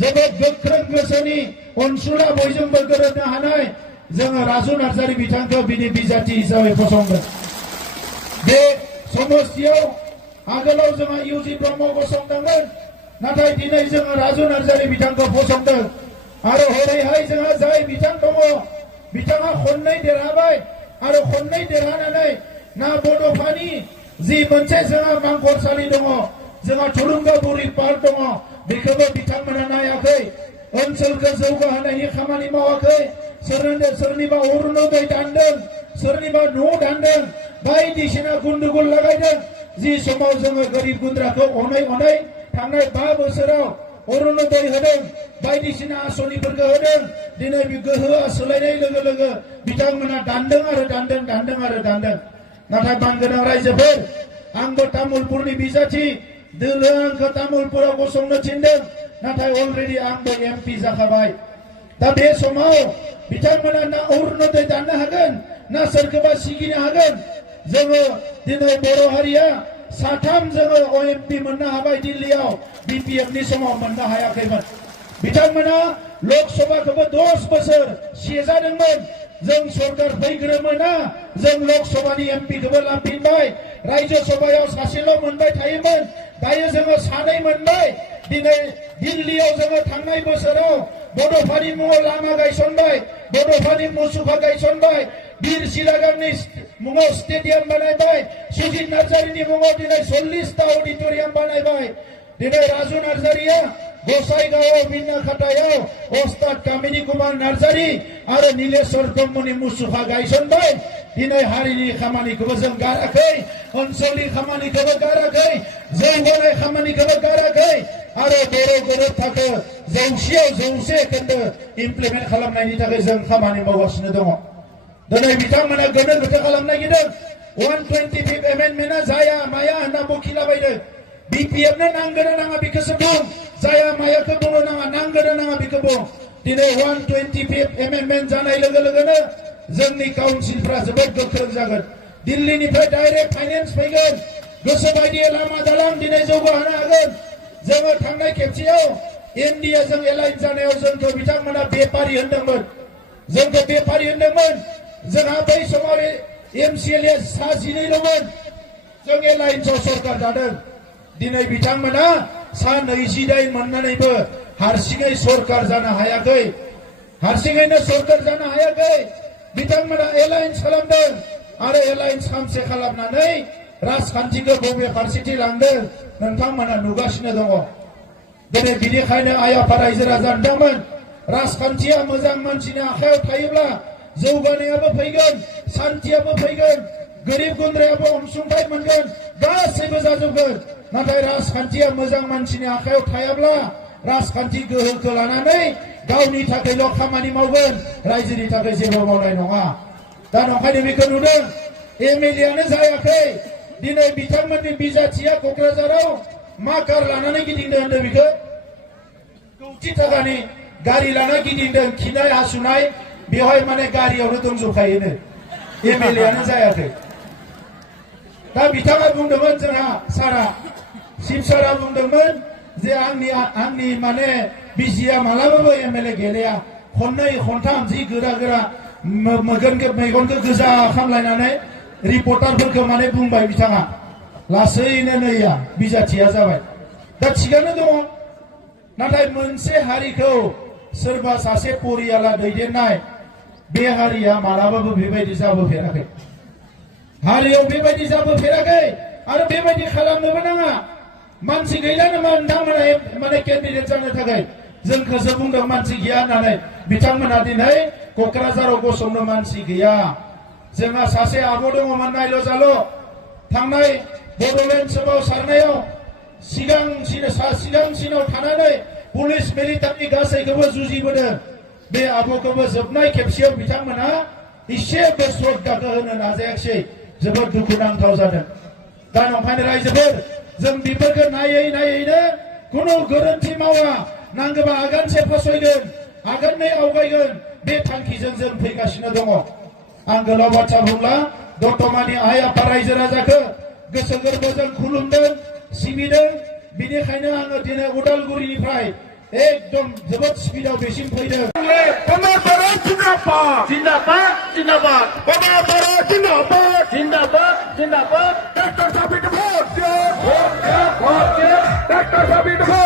जोबोद गोख्रों गोसोनि अनसुला बयजोंबो गोरोबनो हानाय जोङो राजु नार्जारि बिथांखौ बिनि बिजाथि हिसाबै फसंदों। बे समस्तियाव आगोलाव जोंहा इउजि ब्रह्म गसंदोंमोन, नाथाय दिनै जोङो राजु नार्जारि बिथांखौ फसंदों। आरो हरैहाय जोंहा जाय बिथां दङ, बिथाङा खननै देरहाबाय आरो खननै देरहानानै ना बड'फानि जि मोनसे जोंहा मांखरसालि दङ, जोंहा थुलुंगाबुरि पार्क दङ, बेखौबो बिथांमोना नायाखै। ओनसोलखौ जौगाहोनायनि खामानि मावाखै। सोरनिबा अरुणोदय दानदों, सोरनिबा न' दानदों, बायदिसिना गुन्दुगुल लागायदों। जि समाव जोङो गोरिब गुन्द्राखौ अनै अनै थांनाय 5 बोसोराव अरुणोदय होदों, बायदिसिना आसनिफोरखौ होदों। दिनै बे गोहोआ सोलायनाय लोगो लोगो बिथांमोना दानदों आरो दानदों, दानदों आरो दानदों। नाथाय बानगोनां रायजोफोर, आंबो तामुलपुरनि बिजाथि, दोलो आंखौ तामुलपुराव गसंनो थिनदों, नाथाय अलरेडि आंबो एमपि जाखाबाय। दा बे समाव बिथांमोना ना अरुणोदय दाननो हागोन, ना सोरखौबा सिगिनो हागोन। जोङो दिनै बर' हारिया 3 जोङो अएमपि मोननो हाबाय दिल्लीयाव, बिपिएफनि समाव मोननो हायाखैमोन। बिथांमोना लकसभाखौबो 10 बोसोर सेजादोंमोन। जों सरकार फैग्रोमोना जों लकसभानि एमपिखौबो लांफिनबाय। रायजो सभायाव सासेल' मोनबाय थायोमोन, दायो जोङो 2 मोनबाय। दिनै दिल्लीयाव जोङो थांनाय बोसोराव बड'फानि मुङाव लामा गायसनबाय, बड'फानि मुसुखा गायसनबाय, बीर सिलागामनि मुङाव स्टेडियाम बानायबाय, सुजित नार्जारिनि मुङाव दिनै 40टा अडिटोरियाम बानायबाय। दिनै राजु नार्जारिया गसाइगावआव बिन्नाखातायाव अस्ताद कामिनी कुमार नार्जारि आरो नीलेश्वर ब्रह्मनि मुसुखा गायसनबाय। दिनै हारिनि खामानिखौबो जों गाराखै, ओनसोलनि खामानिखौबो गाराखै, जौगानाय खामानिखौबो गाराखै आरो बर' गोरोबथाखौ 100आव 100 खोन्दो इमप्लिमेन्ट खालामनायनि थाखाय जों खामानि मावगासिनो दङ। दिनै बिथांमोना गोनो गोथो खालामनो नागिरदों। 125 एमेन्डमेन्टआ जाया माया होनना बखिलाबायदों। बिपिएफनो नांगोन ना नाङा बेखौसो बुं, जाया मायाखौ बुंनो नाङा, नांगोन ना नाङा बेखौ बुं। दिनै 125 एमेन्डमेन्ट जानाय लोगो लोगोनो जोंनि काउन्सिलफ्रा जोबोद गोख्रों जागोन। दिल्लीनिफ्राय डाइरेक्ट फाइनेन्स फैगोन, गोसो बायदि लामा दालां दिनै जौगाहोनो हागोन। जोङो थांनाय खेबसेयाव इन्डियाजों एलाइन जानायाव जोंखौ बिथांमोना बेपारि होनदोंमोन, जोंखौ बेपारि होनदोंमोन। जोंहा बै समाव एमसिएलए 12ल'मोन, जों एलाइन्सआव सरकार दादों। दिनै बिथांमोना 29 मोननानैबो हारसिङै सरकार जानो हायाखै, हारसिङैनो सरकार जानो हायाखै। बिथांमोना एलाइन्स खालामदों आरो एलाइन्स खामसे खालामनानै राजखान्थिखौ बबे फारसेथिं लांदों नोंथांमोना नुगासिनो दङ। दिनै बिनिखायनो आइ आफा रायजो राजा नोंथांमोन, राजखान्थिया मोजां मानसिनि आखायाव थायोब्ला जौगानायाबो फैगोन, सान्थियाबो फैगोन, गोरिब गुन्द्रायाबो अनसुंथाइ मोनगोन, गासैबो जाजोबगोन। नाथाय राजखान्थिया मोजां मानसिनि आखायाव थायाब्ला राजखान्थि गोहोखौ लानानै गावनि थाखायल' खामानि मावगोन, रायजोनि थाखाय जेबो मावनाय नङा। दा नंखायनो बेखौ नुदों, एमएलएआनो जायाखै। दिनै बिथांमोननि बिजाथिया क'क्राझाराव मा कार लानानै गिदिंदों होनदों, बेखौ 1 कोटि थाखानि गारि लाना गिदिंदों, खिनाय हासुनाय बेवहाय माने गारियावनो दंजोबखायोनो, एमएलएआनो जायाखै। दा बिथाङा बुंदोंमोन, जोंहा सारा चिफ सारा बुंदोंमोन जे आंनि माने बिसिया मालाबाबो एमएलए गेलेया। खननै खनथाम जि गोरा गोरा मेगनखौ गोजा खामलायनानै रिपर्टारफोरखौ माने बुंबाय बिथाङा। लासैनो नैया बिजाथिया जाबाय। दा थिगानो दङ, नाथाय मोनसे हारिखौ सोरबा सासे परियाला दैदेननाय, बे हारिया मालाबाबो बेबायदि जाबोफेराखै। हारियाव बेबायदि जाबोफेराखै आरो बेबायदि खालामनोबो नाङा। मानसि गैला नामा नोंथांमोना माने केन्डिडेट जानो थाखाय? जोंखौसो बुंदों मानसि गैया होननानै। बिथांमोना दिनै क'क्राझाराव गसंनो मानसि गैया। जोंहा सासे आब' दङमोन नायल' जाल', थांनाय बड'लेण्ड सोमावसारनायाव सिगांसिनाव थानानै पुलिस मिलिटारि गासैखौबो जुजिबोदों। बे आब'खौबो जोबनाय खेबसेयाव बिथांमोना इसेबो श्रद्धाखौ होनो नाजायाखिसै, जोबोद दुखुनांथाव जादों। दा नंखायनो रायजोफोर, जों बेफोरखौ नायै नायैनो खुनु गोरोन्थि मावा। नांगौबा आगानसे फासयगोन, आगाननै आवगायगोन, बे थांखिजों जों फैगासिनो दङ। आं गोलाव बाथ्रा बुंला, दतमानि आइ आफा रायजो राजाखौ गोसो गोरबोजों खुलुमदों, सिबिदों। बिनिखायनो आङो दिनै उदालगुरिनिफ्राय एकदम जोबोद स्पिडआव बेसिम फैदों कमलबारा जिन्दाबाद जिन्दाबाद जिन्दाबाद कमलबारा जिन्दाबाद जिन्दाबाद जिन्दाबाद डॉक्टर साहब भोट दो डॉक्टर साहब भोट